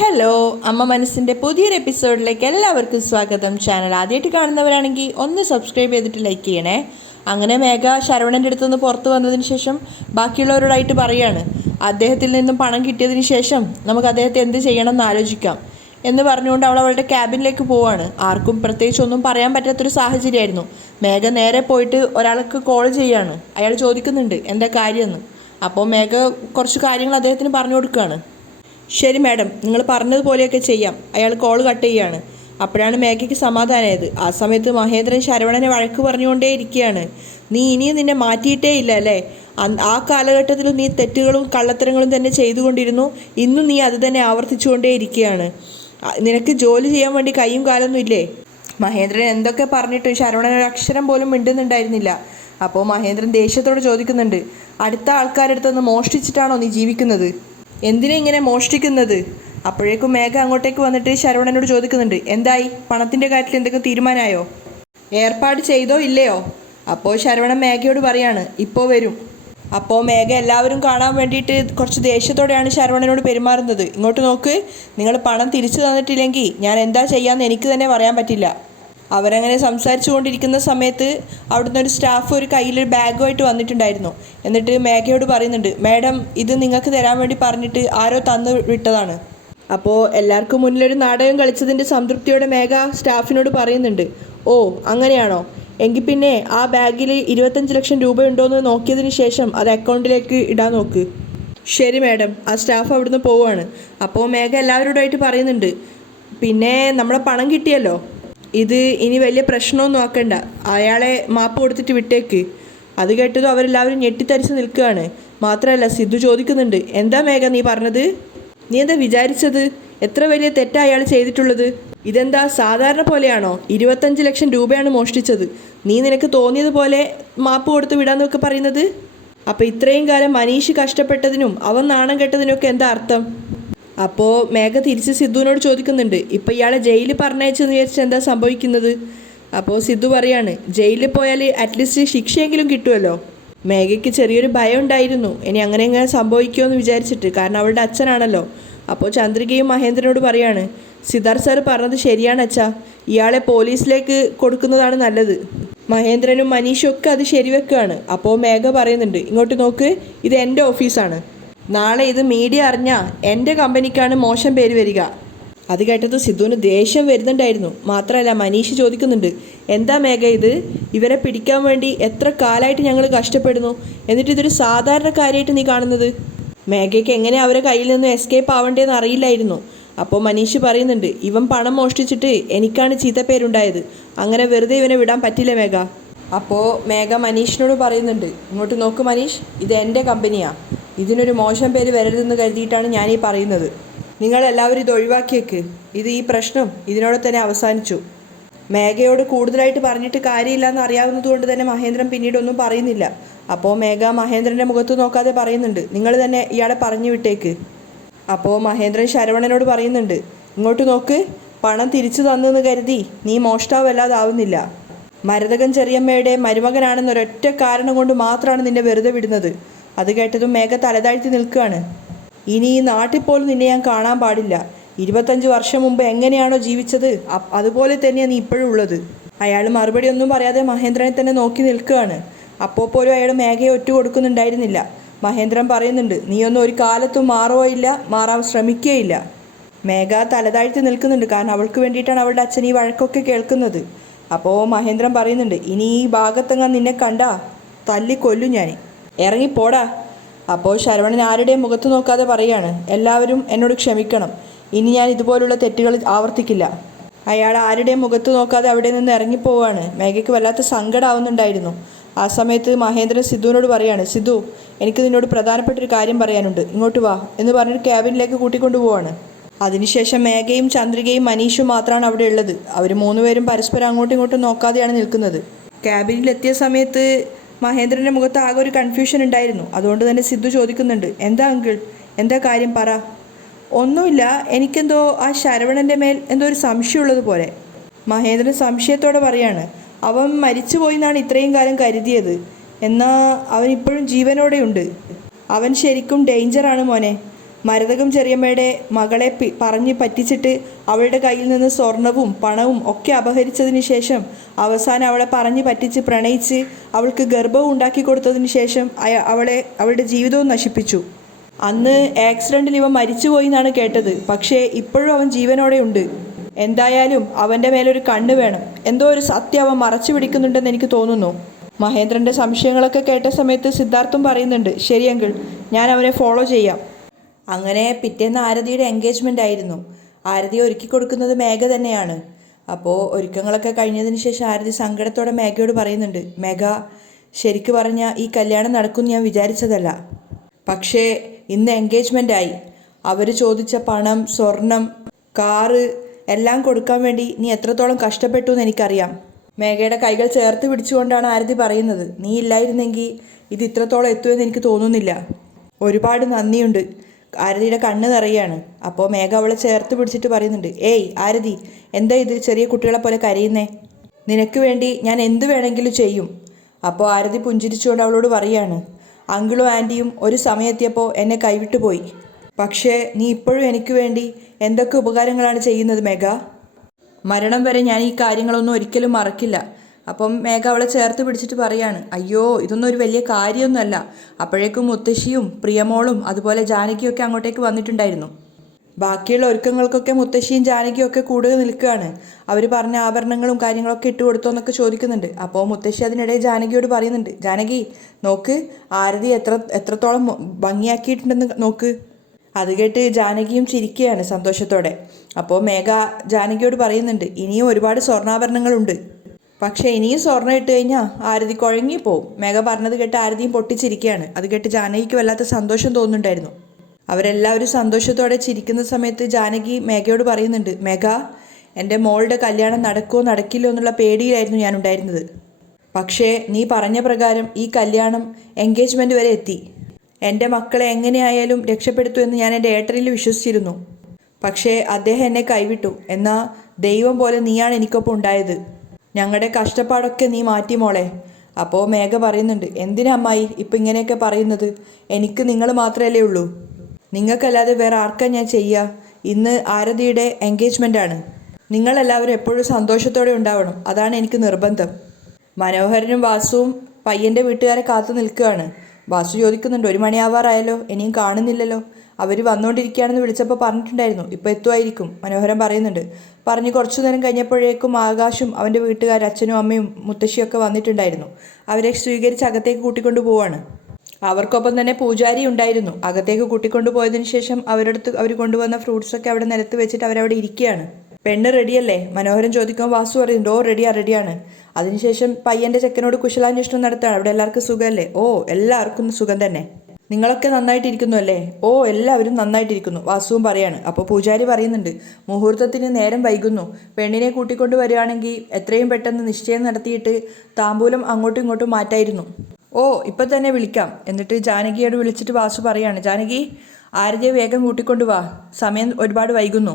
Hello, അമ്മ മനസ്സിൻ്റെ പുതിയൊരു എപ്പിസോഡിലേക്ക് എല്ലാവർക്കും സ്വാഗതം. ചാനൽ ആദ്യമായിട്ട് കാണുന്നവരാണെങ്കിൽ ഒന്ന് സബ്സ്ക്രൈബ് ചെയ്തിട്ട് ലൈക്ക് ചെയ്യണേ. അങ്ങനെ മേഘ ശരവണൻ്റെ അടുത്തുനിന്ന് പുറത്ത് വന്നതിന് ശേഷം ബാക്കിയുള്ളവരോടായിട്ട് പറയാണ്, അദ്ദേഹത്തിൽ നിന്നും പണം കിട്ടിയതിന് ശേഷം നമുക്ക് അദ്ദേഹത്തെ എന്ത് ചെയ്യണം എന്ന് ആലോചിക്കാം എന്ന് പറഞ്ഞുകൊണ്ട് അവൾ അവളുടെ ക്യാബിനിലേക്ക് പോവാണ്. ആർക്കും പ്രത്യേകിച്ച് ഒന്നും പറയാൻ പറ്റാത്തൊരു സാഹചര്യമായിരുന്നു. മേഘ നേരെ പോയിട്ട് ഒരാൾക്ക് കോൾ ചെയ്യാണ്. അയാൾ ചോദിക്കുന്നുണ്ട് എന്താ കാര്യമെന്ന്. അപ്പോൾ മേഘ കുറച്ച് കാര്യങ്ങൾ അദ്ദേഹത്തിന് പറഞ്ഞു കൊടുക്കുകയാണ്. ശരി മാഡം, നിങ്ങൾ പറഞ്ഞതുപോലെയൊക്കെ ചെയ്യാം. അയാൾ കോൾ കട്ട് ചെയ്യുകയാണ്. അപ്പോഴാണ് മേഘയ്ക്ക് സമാധാനമായത്. ആ സമയത്ത് മഹേന്ദ്രൻ ശരവണനെ വഴക്ക് പറഞ്ഞുകൊണ്ടേ ഇരിക്കുകയാണ്. നീ ഇനിയും നിന്നെ മാറ്റിയിട്ടേ ഇല്ല അല്ലേ? ആ കാലഘട്ടത്തിലും നീ തെറ്റുകളും കള്ളത്തരങ്ങളും തന്നെ ചെയ്തുകൊണ്ടിരുന്നു. ഇന്നും നീ അത് തന്നെ ആവർത്തിച്ചുകൊണ്ടേ ഇരിക്കുകയാണ്. നിനക്ക് ജോലി ചെയ്യാൻ വേണ്ടി കൈയും കാലൊന്നും ഇല്ലേ? മഹേന്ദ്രൻ എന്തൊക്കെ പറഞ്ഞിട്ട് ശരവണൻ ഒരു അക്ഷരം പോലും മിണ്ടുന്നുണ്ടായിരുന്നില്ല. അപ്പോൾ മഹേന്ദ്രൻ ദേഷ്യത്തോട് ചോദിക്കുന്നുണ്ട്, അടുത്ത ആൾക്കാരുടെ അടുത്ത് മോഷ്ടിച്ചിട്ടാണോ നീ ജീവിക്കുന്നത്? എന്തിനാ ഇങ്ങനെ മോഷ്ടിക്കുന്നത്? അപ്പോഴേക്കും മേഘ അങ്ങോട്ടേക്ക് വന്നിട്ട് ശരവണനോട് ചോദിക്കുന്നുണ്ട്, എന്തായി, പണത്തിൻ്റെ കാര്യത്തിൽ എന്തെങ്കിലും തീരുമാനമായോ? ഏർപ്പാട് ചെയ്തോ ഇല്ലയോ? അപ്പോൾ ശരവണൻ മേഘയോട് പറയാണ്, ഇപ്പോൾ വരും. അപ്പോൾ മേഘ എല്ലാവരും കാണാൻ വേണ്ടിയിട്ട് കുറച്ച് ദേഷ്യത്തോടെയാണ് ശരവണനോട് പെരുമാറുന്നത്. ഇങ്ങോട്ട് നോക്ക്, നിങ്ങൾ പണം തിരിച്ചു തന്നിട്ടില്ലെങ്കിൽ ഞാൻ എന്താ ചെയ്യാമെന്ന് എനിക്ക് തന്നെ പറയാൻ പറ്റില്ല. അവരങ്ങനെ സംസാരിച്ചു കൊണ്ടിരിക്കുന്ന സമയത്ത് അവിടുന്ന് ഒരു സ്റ്റാഫ് ഒരു കയ്യിലൊരു ബാഗുമായിട്ട് വന്നിട്ടുണ്ടായിരുന്നു. എന്നിട്ട് മേഘയോട് പറയുന്നുണ്ട്, മാഡം ഇത് നിങ്ങൾക്ക് തരാൻ വേണ്ടി പറഞ്ഞിട്ട് ആരോ തന്നു വിട്ടതാണ്. അപ്പോൾ എല്ലാവർക്കും മുന്നിലൊരു നാടകം കളിച്ചതിൻ്റെ സംതൃപ്തിയോടെ മേഘ സ്റ്റാഫിനോട് പറയുന്നുണ്ട്, ഓ അങ്ങനെയാണോ, എങ്കിൽ പിന്നെ ആ ബാഗിൽ 25 ലക്ഷം രൂപ ഉണ്ടോയെന്ന് നോക്കിയതിന് ശേഷം അത് അക്കൗണ്ടിലേക്ക് ഇടാൻ നോക്ക്. ശരി മാഡം. ആ സ്റ്റാഫ് അവിടുന്ന് പോവുകയാണ്. അപ്പോൾ മേഘ എല്ലാവരോടായിട്ട് പറയുന്നുണ്ട്, പിന്നെ നമ്മളെ പണം കിട്ടിയല്ലോ, ഇത് ഇനി വലിയ പ്രശ്നമൊന്നും ആക്കണ്ട, അയാളെ മാപ്പ് കൊടുത്തിട്ട് വിട്ടേക്ക്. അത് കേട്ടതും അവരെല്ലാവരും ഞെട്ടിത്തരിച്ച് നിൽക്കുകയാണ്. മാത്രമല്ല സിദ്ധു ചോദിക്കുന്നുണ്ട്, എന്താ മേഘ നീ പറഞ്ഞത്? നീ എന്താ വിചാരിച്ചത്? എത്ര വലിയ തെറ്റാണ് അയാൾ ചെയ്തിട്ടുള്ളത്? ഇതെന്താ സാധാരണ പോലെയാണോ? 25 ലക്ഷം രൂപയാണ് മോഷ്ടിച്ചത്. നീ നിനക്ക് തോന്നിയതുപോലെ മാപ്പ് കൊടുത്ത് വിടാന്നൊക്കെ പറയുന്നത്? അപ്പോൾ ഇത്രയും കാലം മനീഷ് കഷ്ടപ്പെട്ടതിനും അവൻ നാണം കെട്ടതിനൊക്കെ എന്താ അർത്ഥം? അപ്പോൾ മേഘ തിരിച്ച് സിദ്ധുവിനോട് ചോദിക്കുന്നുണ്ട്, ഇപ്പം ഇയാളെ ജയിലിൽ പറഞ്ഞയച്ചെന്ന് വിചാരിച്ച് എന്താ സംഭവിക്കുന്നത്? അപ്പോൾ സിദ്ധു പറയാണ്, ജയിലിൽ പോയാൽ അറ്റ്ലീസ്റ്റ് ശിക്ഷയെങ്കിലും കിട്ടുമല്ലോ. മേഘയ്ക്ക് ചെറിയൊരു ഭയം ഉണ്ടായിരുന്നു, ഇനി അങ്ങനെ എങ്ങനെ സംഭവിക്കുമെന്ന് വിചാരിച്ചിട്ട്, കാരണം അവളുടെ അച്ഛനാണല്ലോ. അപ്പോൾ ചന്ദ്രികയും മഹേന്ദ്രനോട് പറയാണ്, സിദ്ധാർത്ഥ് സാർ പറഞ്ഞത് ശരിയാണ് അച്ഛാ, ഇയാളെ പോലീസിലേക്ക് കൊടുക്കുന്നതാണ് നല്ലത്. മഹേന്ദ്രനും മനീഷും ഒക്കെ അത് ശരിവെക്കുകയാണ്. അപ്പോൾ മേഘ പറയുന്നുണ്ട്, ഇങ്ങോട്ട് നോക്ക്, ഇത് എൻ്റെ ഓഫീസാണ്. നാളെ ഇത് മീഡിയ അറിഞ്ഞാൽ എൻ്റെ കമ്പനിക്കാണ് മോശം പേര് വരിക. അത് കേട്ടത് സിദ്ധുവിന് ദേഷ്യം വരുന്നുണ്ടായിരുന്നു. മാത്രമല്ല മനീഷ് ചോദിക്കുന്നുണ്ട്, എന്താ മേഘ ഇത്? ഇവരെ പിടിക്കാൻ വേണ്ടി എത്ര കാലമായിട്ട് ഞങ്ങൾ കഷ്ടപ്പെടുന്നു, എന്നിട്ട് ഇതൊരു സാധാരണ കാര്യമായിട്ട് നീ കാണുന്നത്? മേഘയ്ക്ക് എങ്ങനെ അവരെ കയ്യിൽ നിന്ന് എസ്കേപ്പ് ആവണ്ടേന്ന് അറിയില്ലായിരുന്നു. അപ്പോൾ മനീഷ് പറയുന്നുണ്ട്, ഇവൻ പണം മോഷ്ടിച്ചിട്ട് എനിക്കാണ് ചീത്തപ്പേരുണ്ടായത്, അങ്ങനെ വെറുതെ ഇവനെ വിടാൻ പറ്റില്ല മേഘ. അപ്പോൾ മേഘ മനീഷിനോട് പറയുന്നുണ്ട്, ഇങ്ങോട്ട് നോക്ക് മനീഷ്, ഇത് എൻ്റെ കമ്പനിയാണ്, ഇതിനൊരു മോശം പേര് വരരുതെന്ന് കരുതിയിട്ടാണ് ഞാനീ പറയുന്നത്. നിങ്ങളെല്ലാവരും ഇത് ഒഴിവാക്കിയേക്ക്. ഈ പ്രശ്നം ഇതിനോടെ തന്നെ അവസാനിച്ചു. മേഘയോട് കൂടുതലായിട്ട് പറഞ്ഞിട്ട് കാര്യമില്ലെന്ന് അറിയാവുന്നതുകൊണ്ട് തന്നെ മഹേന്ദ്രൻ പിന്നീട് ഒന്നും പറയുന്നില്ല. അപ്പോൾ മേഘ മഹേന്ദ്രൻ്റെ മുഖത്ത് നോക്കാതെ പറയുന്നുണ്ട്, നിങ്ങൾ തന്നെ ഇയാളെ പറഞ്ഞു വിട്ടേക്ക്. അപ്പോൾ മഹേന്ദ്രൻ ശരവണനോട് പറയുന്നുണ്ട്, ഇങ്ങോട്ട് നോക്ക്, പണം തിരിച്ചു തന്നെന്ന് കരുതി നീ മോഷ്ടാവല്ലാതാവുന്നില്ല. മരതകൻ ചെറിയമ്മയുടെ മരുമകനാണെന്നൊരൊറ്റ കാരണം കൊണ്ട് മാത്രമാണ് നിന്നെ വെറുതെ വിടുന്നത്. അത് കേട്ടതും മേഘ തലതാഴ്ത്തി നിൽക്കുകയാണ്. ഇനി ഈ നാട്ടിൽ പോലും നിന്നെ ഞാൻ കാണാൻ പാടില്ല. 25 വർഷം മുമ്പ് എങ്ങനെയാണോ ജീവിച്ചത് അതുപോലെ തന്നെയാണ് നീ ഇപ്പോഴും ഉള്ളത്. അയാൾ മറുപടി ഒന്നും പറയാതെ മഹേന്ദ്രനെ തന്നെ നോക്കി നിൽക്കുകയാണ്. അപ്പോൾ പോലും അയാൾ മേഘയെ ഒറ്റ കൊടുക്കുന്നുണ്ടായിരുന്നില്ല. മഹേന്ദ്രൻ പറയുന്നുണ്ട്, നീയൊന്നും ഒരു കാലത്തും മാറുകയില്ല, മാറാൻ ശ്രമിക്കുകയില്ല. മേഘ തലതാഴ്ത്തി നിൽക്കുന്നുണ്ട്, കാരണം അവൾക്ക് വേണ്ടിയിട്ടാണ് അവളുടെ അച്ഛൻ ഈ വഴക്കൊക്കെ കേൾക്കുന്നത്. അപ്പോൾ മഹേന്ദ്രൻ പറയുന്നുണ്ട്, ഇനി ഈ ഭാഗത്തെങ്ങാൻ നിന്നെ കണ്ടാ തല്ലിക്കൊല്ലും ഞാൻ, ഇറങ്ങിപ്പോടാ. അപ്പോൾ ശരവണൻ ആരുടെയും മുഖത്ത് നോക്കാതെ പറയാണ്, എല്ലാവരും എന്നോട് ക്ഷമിക്കണം, ഇനി ഞാൻ ഇതുപോലുള്ള തെറ്റുകൾ ആവർത്തിക്കില്ല. അയാൾ ആരുടെയും മുഖത്ത് നോക്കാതെ അവിടെ നിന്ന് ഇറങ്ങിപ്പോവാണ്. മേഘയ്ക്ക് വല്ലാത്ത സങ്കടമാവുന്നുണ്ടായിരുന്നു. ആ സമയത്ത് മഹേന്ദ്രൻ സിദ്ധുവിനോട് പറയാണ്, സിദ്ധു, എനിക്ക് നിന്നോട് പ്രധാനപ്പെട്ടൊരു കാര്യം പറയാനുണ്ട്, ഇങ്ങോട്ട് വാ എന്ന് പറഞ്ഞിട്ട് ക്യാബിനിലേക്ക് കൂട്ടിക്കൊണ്ടു പോവാണ്. അതിനുശേഷം മേഘയും ചന്ദ്രികയും മനീഷും മാത്രമാണ് അവിടെ ഉള്ളത്. അവർ 3 പേരും പരസ്പരം അങ്ങോട്ടും ഇങ്ങോട്ടും നോക്കാതെയാണ് നിൽക്കുന്നത്. ക്യാബിനിലെത്തിയ സമയത്ത് മഹേന്ദ്രൻ്റെ മുഖത്ത് ആകെ ഒരു കൺഫ്യൂഷൻ ഉണ്ടായിരുന്നു. അതുകൊണ്ട് തന്നെ സിദ്ധു ചോദിക്കുന്നുണ്ട്, എന്താ അങ്കിൾ, എന്താ കാര്യം പറ. ഒന്നുമില്ല, എനിക്കെന്തോ ആ ശരവണൻ്റെ മേൽ എന്തോ ഒരു സംശയമുള്ളത് പോലെ. മഹേന്ദ്രൻ സംശയത്തോടെ പറയാണ്, അവൻ മരിച്ചു പോയി എന്നാണ് ഇത്രയും കാലം കരുതിയത്, എന്നാൽ അവൻ ഇപ്പോഴും ജീവനോടെയുണ്ട്. അവൻ ശരിക്കും ഡേഞ്ചറാണ് മോനെ. മരതകം ചെറിയമ്മയുടെ മകളെ പറഞ്ഞ് പറ്റിച്ചിട്ട് അവളുടെ കയ്യിൽ നിന്ന് സ്വർണവും പണവും ഒക്കെ അപഹരിച്ചതിന് ശേഷം അവസാനം അവളെ പറഞ്ഞ് പറ്റിച്ച് പ്രണയിച്ച് അവൾക്ക് ഗർഭവും ഉണ്ടാക്കി കൊടുത്തതിന് ശേഷം അവളുടെ ജീവിതവും നശിപ്പിച്ചു. അന്ന് ആക്സിഡൻറ്റിൽ ഇവൻ മരിച്ചുപോയി എന്നാണ് കേട്ടത്. പക്ഷേ ഇപ്പോഴും അവൻ ജീവനോടെ ഉണ്ട്. എന്തായാലും അവൻ്റെ മേലൊരു കണ്ണ് വേണം. എന്തോ ഒരു സത്യം അവൻ മറച്ചു പിടിക്കുന്നുണ്ടെന്ന് എനിക്ക് തോന്നുന്നു. മഹേന്ദ്രൻ്റെ സംശയങ്ങളൊക്കെ കേട്ട സമയത്ത് സിദ്ധാർത്ഥും പറയുന്നുണ്ട്, ശരി അങ്കിൾ, ഞാൻ അവനെ ഫോളോ ചെയ്യാം. അങ്ങനെ പിറ്റേന്ന് ആരതിയുടെ എൻഗേജ്മെൻ്റ് ആയിരുന്നു. ആരതിയെ ഒരുക്കി കൊടുക്കുന്നത് മേഘ തന്നെയാണ്. അപ്പോൾ ഒരുക്കങ്ങളൊക്കെ കഴിഞ്ഞതിന് ശേഷം ആരതി സങ്കടത്തോടെ മേഘയോട് പറയുന്നുണ്ട്, മേഘ, ശരിക്ക് പറഞ്ഞാൽ ഈ കല്യാണം നടക്കുമെന്ന് ഞാൻ വിചാരിച്ചതല്ല. പക്ഷേ ഇന്ന് എൻഗേജ്മെൻ്റ് ആയി. അവർ ചോദിച്ച പണം, സ്വർണം, കാറ് എല്ലാം കൊടുക്കാൻ വേണ്ടി നീ എത്രത്തോളം കഷ്ടപ്പെട്ടു എന്ന് എനിക്കറിയാം. മേഘയുടെ കൈകൾ ചേർത്ത് പിടിച്ചുകൊണ്ടാണ് ആരതി പറയുന്നത്, നീ ഇല്ലായിരുന്നെങ്കിൽ ഇത് ഇത്രത്തോളം എത്തുമെന്ന് എനിക്ക് തോന്നുന്നില്ല. ഒരുപാട് നന്ദിയുണ്ട്. ആരതിയുടെ കണ്ണ് നിറയാണ്. അപ്പോൾ മേഘ അവളെ ചേർത്ത് പിടിച്ചിട്ട് പറയുന്നുണ്ട്, ഏയ് ആരതി, എന്താ ഇത് ചെറിയ കുട്ടികളെ പോലെ കരയുന്നേ? നിനക്ക് വേണ്ടി ഞാൻ എന്ത് വേണമെങ്കിലും ചെയ്യും. അപ്പോൾ ആരതി പുഞ്ചിരിച്ചുകൊണ്ട് അവളോട് പറയാണ്, അങ്കിളും ആൻറ്റിയും ഒരു സമയത്തിയപ്പോൾ എന്നെ കൈവിട്ടു പോയി. പക്ഷേ നീ ഇപ്പോഴും എനിക്ക് വേണ്ടി എന്തൊക്കെ ഉപകാരങ്ങളാണ് ചെയ്യുന്നത് മേഘ. മരണം വരെ ഞാൻ ഈ കാര്യങ്ങളൊന്നും ഒരിക്കലും മറക്കില്ല. അപ്പം മേഘ അവളെ ചേർത്ത് പിടിച്ചിട്ട് പറയാണ്, അയ്യോ ഇതൊന്നും ഒരു വലിയ കാര്യമൊന്നുമല്ല. അപ്പോഴേക്കും മുത്തശ്ശിയും പ്രിയമോളും അതുപോലെ ജാനകിയൊക്കെ അങ്ങോട്ടേക്ക് വന്നിട്ടുണ്ടായിരുന്നു. ബാക്കിയുള്ള ഒരുക്കങ്ങൾക്കൊക്കെ മുത്തശ്ശിയും ജാനകിയും ഒക്കെ കൂടുതൽ നിൽക്കുകയാണ്. അവർ പറഞ്ഞ ആഭരണങ്ങളും കാര്യങ്ങളൊക്കെ ഇട്ട് കൊടുത്തോ എന്നൊക്കെ ചോദിക്കുന്നുണ്ട്. അപ്പോൾ മുത്തശ്ശി അതിനിടയിൽ ജാനകിയോട് പറയുന്നുണ്ട്, ജാനകി നോക്ക്, ആരതി എത്രത്തോളം ഭംഗിയാക്കിയിട്ടുണ്ടെന്ന് നോക്ക്. അത് കേട്ട് ജാനകിയും ചിരിക്കുകയാണ് സന്തോഷത്തോടെ. അപ്പോൾ മേഘ ജാനകിയോട് പറയുന്നുണ്ട്, ഇനിയും ഒരുപാട് സ്വർണ്ണാഭരണങ്ങളുണ്ട്. പക്ഷേ ഇനിയും സ്വർണ്ണം ഇട്ട് കഴിഞ്ഞാൽ ആരതി കുഴങ്ങിപ്പോവും. മേഘ പറഞ്ഞത് കേട്ട് ആരതിയും പൊട്ടിച്ചിരിക്കുകയാണ്. അത് കേട്ട് ജാനകിക്ക് വല്ലാത്ത സന്തോഷം തോന്നുന്നുണ്ടായിരുന്നു. അവരെല്ലാവരും സന്തോഷത്തോടെ ചിരിക്കുന്ന സമയത്ത് ജാനകി മേഘയോട് പറയുന്നുണ്ട്, മേഘ, എൻ്റെ മോളുടെ കല്യാണം നടക്കുമോ നടക്കില്ലോ എന്നുള്ള പേടിയിലായിരുന്നു ഞാൻ ഉണ്ടായിരുന്നത്. പക്ഷേ നീ പറഞ്ഞ പ്രകാരം ഈ കല്യാണം എൻഗേജ്മെൻറ്റ് വരെ എത്തി. എൻ്റെ മക്കളെ എങ്ങനെയായാലും രക്ഷപ്പെടുത്തുമെന്ന് ഞാൻ എൻ്റെ ഏട്ടനിൽ വിശ്വസിച്ചിരുന്നു. പക്ഷേ അദ്ദേഹം എന്നെ കൈവിട്ടു. എന്നാൽ ദൈവം പോലെ നീയാണ് എനിക്കൊപ്പം ഉണ്ടായത്. ഞങ്ങളുടെ കഷ്ടപ്പാടൊക്കെ നീ മാറ്റി മോളെ. അപ്പോൾ മേഘ പറയുന്നുണ്ട്, എന്തിനാ അമ്മായി ഇപ്പം ഇങ്ങനെയൊക്കെ പറയുന്നത്? എനിക്ക് നിങ്ങൾ മാത്രമല്ലേ ഉള്ളൂ. നിങ്ങൾക്കല്ലാതെ വേറെ ആർക്കാ ഞാൻ ചെയ്യുക? ഇന്ന് ആരതിയുടെ എൻഗേജ്മെൻ്റാണ്. നിങ്ങളെല്ലാവരും എപ്പോഴും സന്തോഷത്തോടെ ഉണ്ടാവണം. അതാണ് എനിക്ക് നിർബന്ധം. മനോഹരനും വാസുവും പയ്യൻ്റെ വീട്ടുകാരെ കാത്തു നിൽക്കുകയാണ്. വാസു ചോദിക്കുന്നുണ്ട്, 1 മണിയാവാറായല്ലോ, ഇനിയും കാണുന്നില്ലല്ലോ. അവർ വന്നുകൊണ്ടിരിക്കുകയാണെന്ന് വിളിച്ചപ്പോൾ പറഞ്ഞിട്ടുണ്ടായിരുന്നു, ഇപ്പോൾ എത്തുമായിരിക്കും. മനോഹരൻ പറയുന്നുണ്ട്. പറഞ്ഞ് കുറച്ചു നേരം കഴിഞ്ഞപ്പോഴേക്കും ആകാശും അവൻ്റെ വീട്ടുകാർ, അച്ഛനും അമ്മയും മുത്തശ്ശിയൊക്കെ വന്നിട്ടുണ്ടായിരുന്നു. അവരെ സ്വീകരിച്ച് അകത്തേക്ക് കൂട്ടിക്കൊണ്ടു പോവാണ്. അവർക്കൊപ്പം തന്നെ പൂജാരി ഉണ്ടായിരുന്നു. അകത്തേക്ക് കൂട്ടിക്കൊണ്ടു പോയതിനു ശേഷം അവർ കൊണ്ടുവന്ന ഫ്രൂട്ട്സൊക്കെ അവിടെ നിലത്ത് വെച്ചിട്ട് അവരവിടെ ഇരിക്കുകയാണ്. പെണ്ണ് റെഡിയല്ലേ? മനോഹരൻ ചോദിക്കുമ്പോൾ വാസു പറയുന്നുണ്ട്, ഓ റെഡിയാണ്. അതിനുശേഷം പയ്യൻ്റെ ചെക്കനോട് കുശലാന്വേഷണം നടത്തുകയാണ്. അവിടെ എല്ലാവർക്കും സുഖമല്ലേ? ഓ എല്ലാവർക്കും സുഖം തന്നെ. നിങ്ങളൊക്കെ നന്നായിട്ടിരിക്കുന്നു അല്ലേ? ഓ എല്ലാവരും നന്നായിട്ടിരിക്കുന്നു, വാസുവും പറയാണ്. അപ്പോൾ പൂജാരി പറയുന്നുണ്ട്, മുഹൂർത്തത്തിന് നേരം വൈകുന്നു. പെണ്ണിനെ കൂട്ടിക്കൊണ്ട് വരികയാണെങ്കിൽ എത്രയും പെട്ടെന്ന് നിശ്ചയം നടത്തിയിട്ട് താമ്പൂലം അങ്ങോട്ടും ഇങ്ങോട്ടും മാറ്റായിരുന്നു. ഓ ഇപ്പം തന്നെ വിളിക്കാം. എന്നിട്ട് ജാനകിയോട് വിളിച്ചിട്ട് വാസു പറയാണ്, ജാനകി, ആരതിയെ വേഗം കൂട്ടിക്കൊണ്ടു വാ, സമയം ഒരുപാട് വൈകുന്നു.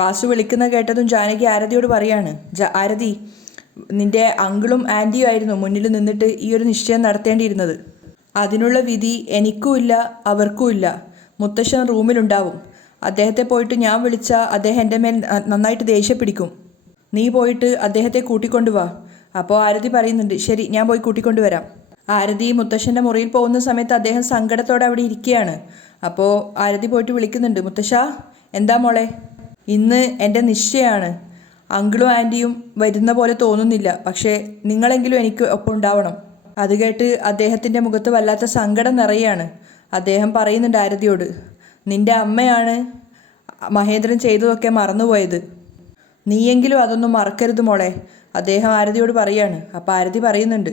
വാസു വിളിക്കുന്ന കേട്ടതും ജാനകി ആരതിയോട് പറയാണ്, ആരതി, നിന്റെ അങ്കിളും ആൻറ്റിയും ആയിരുന്നു മുന്നിൽ നിന്നിട്ട് ഈ ഒരു നിശ്ചയം നടത്തേണ്ടിയിരുന്നത്. അതിനുള്ള വിധി എനിക്കുമില്ല അവർക്കുമില്ല. മുത്തശ്ശൻ റൂമിലുണ്ടാവും. അദ്ദേഹത്തെ പോയിട്ട് ഞാൻ വിളിച്ചാൽ അദ്ദേഹം എൻ്റെ മേൽ നന്നായിട്ട് ദേഷ്യപ്പിടിക്കും. നീ പോയിട്ട് അദ്ദേഹത്തെ കൂട്ടിക്കൊണ്ടുവാ. അപ്പോൾ ആരതി പറയുന്നുണ്ട്, ശരി, ഞാൻ പോയി കൂട്ടിക്കൊണ്ടുവരാം. ആരതി മുത്തശ്ശൻ്റെ മുറിയിൽ പോകുന്ന സമയത്ത് അദ്ദേഹം സങ്കടത്തോടെ അവിടെ ഇരിക്കുകയാണ്. അപ്പോൾ ആരതി പോയിട്ട് വിളിക്കുന്നുണ്ട്, മുത്തശ്ശ, എന്താ മോളെ? ഇന്ന് എൻ്റെ നിശ്ചയമാണ്. അങ്കിളും ആൻറ്റിയും വരുന്ന പോലെ തോന്നുന്നില്ല. പക്ഷേ നിങ്ങളെങ്കിലും എനിക്ക് ഒപ്പം ഉണ്ടാവണം. അത് കേട്ട് അദ്ദേഹത്തിൻ്റെ മുഖത്ത് വല്ലാത്ത സങ്കടം നിറയാണ്. അദ്ദേഹം പറയുന്നുണ്ട് ആരതിയോട്, നിൻ്റെ അമ്മയാണ് മഹേന്ദ്രൻ ചെയ്തതൊക്കെ മറന്നുപോയത്. നീയെങ്കിലും അതൊന്നും മറക്കരുത് മോളെ. അദ്ദേഹം ആരതിയോട് പറയാണ്. അപ്പോൾ ആരതി പറയുന്നുണ്ട്,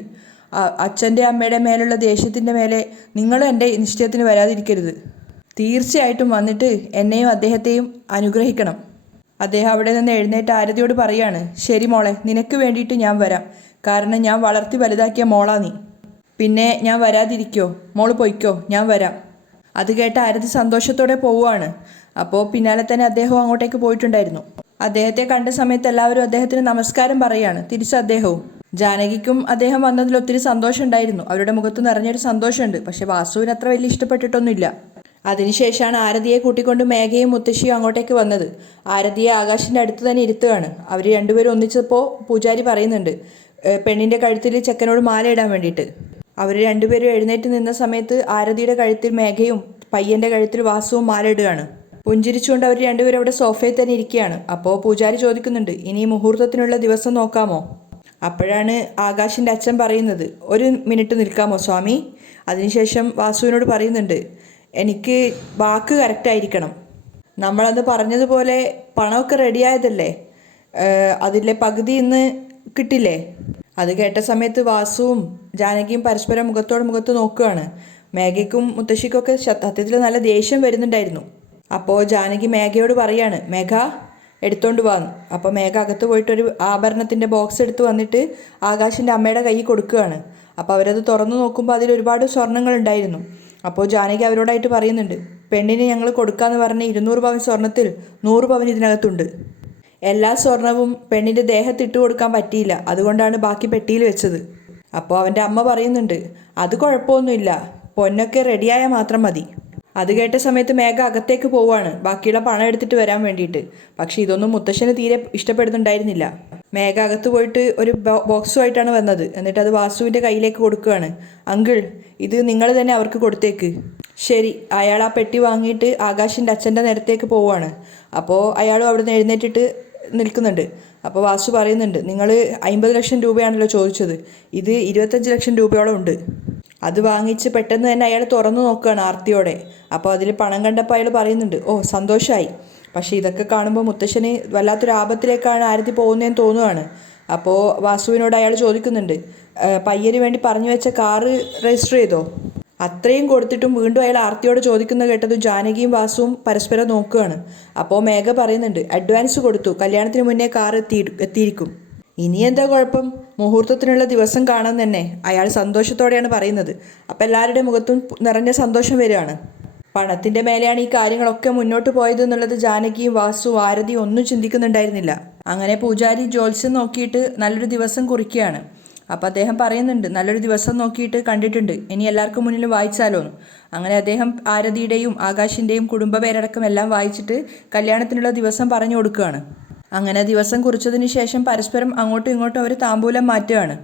അച്ഛൻ്റെ അമ്മയുടെ മേലുള്ള ദേഷ്യത്തിൻ്റെ മേലെ നിങ്ങൾ എൻ്റെ നിശ്ചയത്തിന് വരാതിരിക്കരുത്. തീർച്ചയായിട്ടും വന്നിട്ട് എന്നെയും അദ്ദേഹത്തെയും അനുഗ്രഹിക്കണം. അദ്ദേഹം അവിടെ നിന്ന് എഴുന്നേറ്റ് ആരതിയോട് പറയാണ്, ശരി മോളെ, നിനക്ക് വേണ്ടിയിട്ട് ഞാൻ വരാം. കാരണം ഞാൻ വളർത്തി വലുതാക്കിയ മോളാ നീ. പിന്നെ ഞാൻ വരാതിരിക്കോ? മോള് പൊയ്ക്കോ, ഞാൻ വരാം. അത് കേട്ട് ആരതി സന്തോഷത്തോടെ പോവുകയാണ്. അപ്പോൾ പിന്നാലെ തന്നെ അദ്ദേഹവും അങ്ങോട്ടേക്ക് പോയിട്ടുണ്ടായിരുന്നു. അദ്ദേഹത്തെ കണ്ട സമയത്ത് എല്ലാവരും അദ്ദേഹത്തിന് നമസ്കാരം പറയുകയാണ്. തിരിച്ച് അദ്ദേഹവും. ജാനകിക്കും അദ്ദേഹം വന്നതിൽ ഒത്തിരി സന്തോഷം ഉണ്ടായിരുന്നു. അവരുടെ മുഖത്ത് നിറഞ്ഞൊരു സന്തോഷമുണ്ട്. പക്ഷെ വാസുവിന് അത്ര വലിയ ഇഷ്ടപ്പെട്ടിട്ടൊന്നുമില്ല. അതിനുശേഷമാണ് ആരതിയെ കൂട്ടിക്കൊണ്ട് മേഘയും മുത്തശ്ശിയും അങ്ങോട്ടേക്ക് വന്നത്. ആരതിയെ ആകാശിൻ്റെ അടുത്ത് തന്നെ ഇരുത്തുകയാണ്. അവർ രണ്ടുപേരും ഒന്നിച്ചപ്പോൾ പൂജാരി പറയുന്നുണ്ട് പെണ്ണിൻ്റെ കഴുത്തിൽ ചെക്കനോട് മാല ഇടാൻ വേണ്ടിയിട്ട്. അവർ രണ്ടുപേരും എഴുന്നേറ്റ് നിന്ന സമയത്ത് ആരതിയുടെ കഴുത്തിൽ മേഘയും പയ്യൻ്റെ കഴുത്തിൽ വാസുവും മാല ഇടുകയാണ്. പുഞ്ചിരിച്ചുകൊണ്ട് അവർ രണ്ടുപേരും അവിടെ സോഫയിൽ തന്നെ ഇരിക്കുകയാണ്. അപ്പോൾ പൂജാരി ചോദിക്കുന്നുണ്ട് ഇനി മുഹൂർത്തത്തിനുള്ള ദിവസം നോക്കാമോ? അപ്പോഴാണ് ആകാശിൻ്റെ അച്ഛൻ പറയുന്നത് 1 മിനിറ്റ് നിൽക്കാമോ സ്വാമി? അതിനുശേഷം വാസുവിനോട് പറയുന്നുണ്ട് എനിക്ക് വാക്ക് കറക്റ്റായിരിക്കണം. നമ്മളന്ന് പറഞ്ഞതുപോലെ പണമൊക്കെ റെഡിയായതല്ലേ, അതിലെ പകുതി ഇന്ന് കിട്ടില്ലേ? അത് കേട്ട സമയത്ത് വാസുവും ജാനകിയും പരസ്പരം മുഖത്തോട് മുഖത്ത് നോക്കുകയാണ്. മേഘയ്ക്കും മുത്തശ്ശിക്കൊക്കെ സത്യത്തിൽ നല്ല ദേഷ്യം വരുന്നുണ്ടായിരുന്നു. അപ്പോൾ ജാനകി മേഘയോട് പറയാണ് മേഘ എടുത്തോണ്ട് വാന്ന്. അപ്പോൾ മേഘ അകത്ത് പോയിട്ടൊരു ആഭരണത്തിൻ്റെ ബോക്സ് എടുത്ത് വന്നിട്ട് ആകാശിൻ്റെ അമ്മയുടെ കയ്യിൽ കൊടുക്കുകയാണ്. അപ്പോൾ അവരത് തുറന്നു നോക്കുമ്പോൾ അതിൽ ഒരുപാട് സ്വർണ്ണങ്ങൾ ഉണ്ടായിരുന്നു. അപ്പോൾ ജാനകി അവരോടായിട്ട് പറയുന്നുണ്ട് പെണ്ണിന് ഞങ്ങൾ കൊടുക്കാമെന്ന് പറഞ്ഞ 200 പവൻ സ്വർണ്ണത്തിൽ 100 പവൻ ഇതിനകത്തുണ്ട്. എല്ലാ സ്വർണവും പെണ്ണിൻ്റെ ദേഹത്തിട്ട് കൊടുക്കാൻ പറ്റിയില്ല, അതുകൊണ്ടാണ് ബാക്കി പെട്ടിയിൽ വെച്ചത്. അപ്പോൾ അവൻ്റെ അമ്മ പറയുന്നുണ്ട് അത് കുഴപ്പമൊന്നുമില്ല, പൊന്നൊക്കെ റെഡിയായാൽ മാത്രം മതി. അത് കേട്ട സമയത്ത് മേഘ അകത്തേക്ക് പോവുകയാണ് ബാക്കിയുള്ള പണം എടുത്തിട്ട് വരാൻ വേണ്ടിയിട്ട്. പക്ഷേ ഇതൊന്നും മുത്തശ്ശന് തീരെ ഇഷ്ടപ്പെടുന്നുണ്ടായിരുന്നില്ല. മേഘ അകത്ത് പോയിട്ട് ഒരു ബോക്സുമായിട്ടാണ് വന്നത്. എന്നിട്ട് അത് വാസുവിൻ്റെ കയ്യിലേക്ക് കൊടുക്കുകയാണ്. അങ്കിൾ ഇത് നിങ്ങൾ തന്നെ അവർക്ക് കൊടുത്തേക്ക്. ശരി. അയാൾ ആ പെട്ടി വാങ്ങിയിട്ട് ആകാശിൻ്റെ അച്ഛൻ്റെ നേരത്തേക്ക് പോവുകയാണ്. അപ്പോൾ അയാളും അവിടുന്ന് എഴുന്നേറ്റിട്ട് നിൽക്കുന്നുണ്ട്. അപ്പോൾ വാസു പറയുന്നുണ്ട് നിങ്ങൾ 50 ലക്ഷം രൂപയാണല്ലോ ചോദിച്ചത്, ഇത് 25 ലക്ഷം രൂപയോളം ഉണ്ട്. അത് വാങ്ങിച്ച് പെട്ടെന്ന് തന്നെ അയാൾ തുറന്നു നോക്കുകയാണ് ആർത്തിയോടെ. അപ്പോൾ അതിൽ പണം കണ്ടപ്പോൾ അയാൾ പറയുന്നുണ്ട് ഓ സന്തോഷമായി. പക്ഷേ ഇതൊക്കെ കാണുമ്പോൾ മുത്തശ്ശന് വല്ലാത്തൊരു ആപത്തിലേക്കാണ് ആരതി പോകുന്നതെന്ന് തോന്നുകയാണ്. അപ്പോൾ വാസുവിനോട് അയാൾ ചോദിക്കുന്നുണ്ട് പയ്യന് വേണ്ടി പറഞ്ഞു വെച്ച കാറ് രജിസ്റ്റർ ചെയ്തോ? അത്രയും കൊടുത്തിട്ടും വീണ്ടും അയാൾ ആർത്തിയോട് ചോദിക്കുന്നത് കേട്ടത് ജാനകിയും വാസുവും പരസ്പരം നോക്കുകയാണ്. അപ്പോൾ മേഘ പറയുന്നുണ്ട് അഡ്വാൻസ് കൊടുത്തു, കല്യാണത്തിന് മുന്നേ കാർ എത്തിയിരിക്കും. ഇനി എന്താ കുഴപ്പം, മുഹൂർത്തത്തിനുള്ള ദിവസം കാണാൻ തന്നെ അയാൾ സന്തോഷത്തോടെയാണ് പറയുന്നത്. അപ്പം എല്ലാവരുടെ മുഖത്തും നിറഞ്ഞ സന്തോഷം വരികയാണ്. പണത്തിൻ്റെ മേലെയാണ് ഈ കാര്യങ്ങളൊക്കെ മുന്നോട്ട് പോയത് എന്നുള്ളത് ജാനകിയും വാസു ആരതിയും ഒന്നും ചിന്തിക്കുന്നുണ്ടായിരുന്നില്ല. അങ്ങനെ പൂജാരി ജ്യോത്സ്യം നോക്കിയിട്ട് നല്ലൊരു ദിവസം കുറിക്കുകയാണ്. അപ്പോൾ അദ്ദേഹം പറയുന്നുണ്ട് നല്ലൊരു ദിവസം നോക്കിയിട്ട് കണ്ടിട്ടുണ്ട്, ഇനി എല്ലാവർക്കും മുന്നിൽ വായിച്ചാലോന്ന്. അങ്ങനെ അദ്ദേഹം ആരതിയുടെയും ആകാശിൻ്റെയും കുടുംബ പേരടക്കം എല്ലാം വായിച്ചിട്ട് കല്യാണത്തിനുള്ള ദിവസം പറഞ്ഞു കൊടുക്കുകയാണ്. അങ്ങനെ ദിവസം കുറിച്ചതിന് ശേഷം പരസ്പരം അങ്ങോട്ടും ഇങ്ങോട്ടും അവർ താമ്പൂലം മാറ്റുകയാണ്.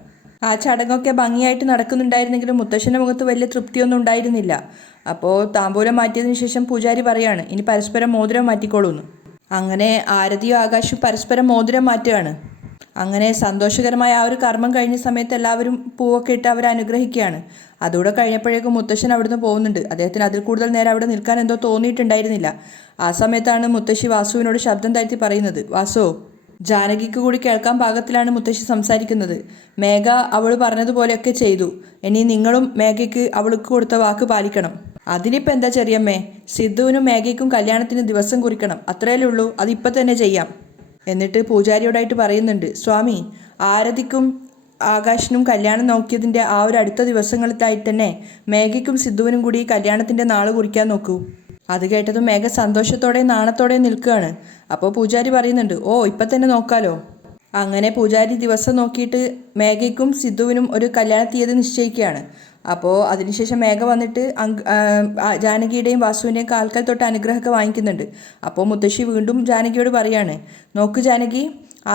ആ ചടങ്ങൊക്കെ ഭംഗിയായിട്ട് നടക്കുന്നുണ്ടായിരുന്നെങ്കിലും മുത്തശ്ശൻ്റെ മുഖത്ത് വലിയ തൃപ്തിയൊന്നും ഉണ്ടായിരുന്നില്ല. അപ്പോൾ താമ്പൂലം മാറ്റിയതിന് ശേഷം പൂജാരി പറയാണ് ഇനി പരസ്പരം മോതിരം മാറ്റിക്കോളൂന്ന്. അങ്ങനെ ആരതിയും ആകാശവും പരസ്പരം മോതിരം മാറ്റുകയാണ്. അങ്ങനെ സന്തോഷകരമായ ആ ഒരു കർമ്മം കഴിഞ്ഞ സമയത്ത് എല്ലാവരും പൂവൊക്കെ ഇട്ട് അവരെ അനുഗ്രഹിക്കുകയാണ്. അതുകൂടെ കഴിഞ്ഞപ്പോഴേക്കും മുത്തശ്ശൻ അവിടുന്ന് പോകുന്നുണ്ട്. അദ്ദേഹത്തിന് അതിൽ കൂടുതൽ നേരം അവിടെ നിൽക്കാൻ എന്തോ തോന്നിയിട്ടുണ്ടായിരുന്നില്ല. ആ സമയത്താണ് മുത്തശ്ശി വാസുവിനോട് ശബ്ദം താഴ്ത്തി പറയുന്നത് വാസു. ജാനകിക്ക് കൂടി കേൾക്കാൻ പാകത്തിലാണ് മുത്തശ്ശി സംസാരിക്കുന്നത്. മേഘ അവൾ പറഞ്ഞതുപോലെയൊക്കെ ചെയ്തു, ഇനി നിങ്ങളും മേഘയ്ക്ക് അവൾക്ക് കൊടുത്ത വാക്ക് പാലിക്കണം. അതിനിപ്പോൾ എന്താ ചെറിയമ്മേ, സിദ്ധുവിനും മേഘയ്ക്കും കല്യാണത്തിന് ദിവസം കുറിക്കണം, അത്രയല്ലേ ഉള്ളൂ, അതിപ്പോൾ തന്നെ ചെയ്യാം. എന്നിട്ട് പൂജാരിയോടായിട്ട് പറയുന്നുണ്ട് സ്വാമി ആരതിക്കും ആകാശിനും കല്യാണം നോക്കിയതിൻ്റെ ആ ഒരു അടുത്ത ദിവസങ്ങളിലായിട്ട് തന്നെ മേഘയ്ക്കും സിദ്ധുവിനും കൂടി കല്യാണത്തിൻ്റെ നാൾ കുറിക്കാൻ നോക്കൂ. അത് കേട്ടതും മേഘ സന്തോഷത്തോടെ നാണത്തോടെ നിൽക്കുകയാണ്. അപ്പോൾ പൂജാരി പറയുന്നുണ്ട് ഓ ഇപ്പം തന്നെ നോക്കാലോ. അങ്ങനെ പൂജാരി ദിവസം നോക്കിയിട്ട് മേഘയ്ക്കും സിദ്ധുവിനും ഒരു കല്യാണ തീയതി നിശ്ചയിക്കുകയാണ്. അപ്പോൾ അതിനുശേഷം മേഘ വന്നിട്ട് ജാനകിയുടെയും വാസുവിൻ്റെയും കാൽക്കൽ തൊട്ട് അനുഗ്രഹമൊക്കെ വാങ്ങിക്കുന്നുണ്ട്. അപ്പോൾ മുത്തശ്ശി വീണ്ടും ജാനകിയോട് പറയാണ് നോക്ക് ജാനകി,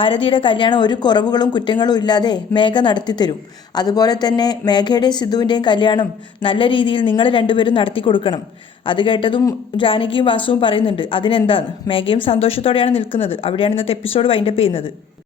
ആരതിയുടെ കല്യാണം ഒരു കുറവുകളും കുറ്റങ്ങളും ഇല്ലാതെ മേഘ നടത്തിത്തരും. അതുപോലെ തന്നെ മേഘയുടെയും സിദ്ധുവിൻ്റെയും കല്യാണം നല്ല രീതിയിൽ നിങ്ങൾ രണ്ടുപേരും നടത്തി കൊടുക്കണം. അത് കേട്ടതും ജാനകിയും വാസുവും പറയുന്നുണ്ട് അതിനെന്താന്ന്. മേഘയും സന്തോഷത്തോടെയാണ് നിൽക്കുന്നത്. അവിടെയാണ് ഇന്നത്തെ എപ്പിസോഡ് വൈൻഡപ്പ് ചെയ്യുന്നത്.